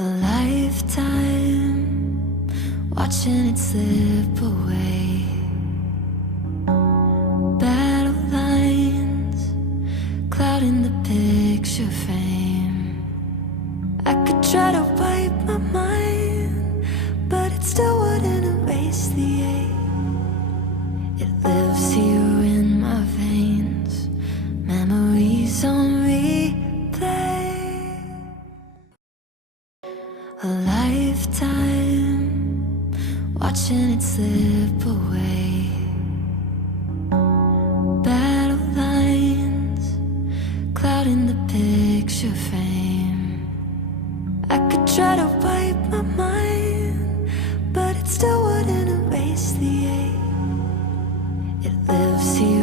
A lifetime watching it slip away. Battle lines clouding the picture frame. I could try to wipe my mind, but it still wouldn't erase the ache. It lives here in my veins, memories on replay. A lifetime watching it slip away. Battle lines clouding the picture frame. I could try to wipe my mind, but it still wouldn't erase the ache. It lives here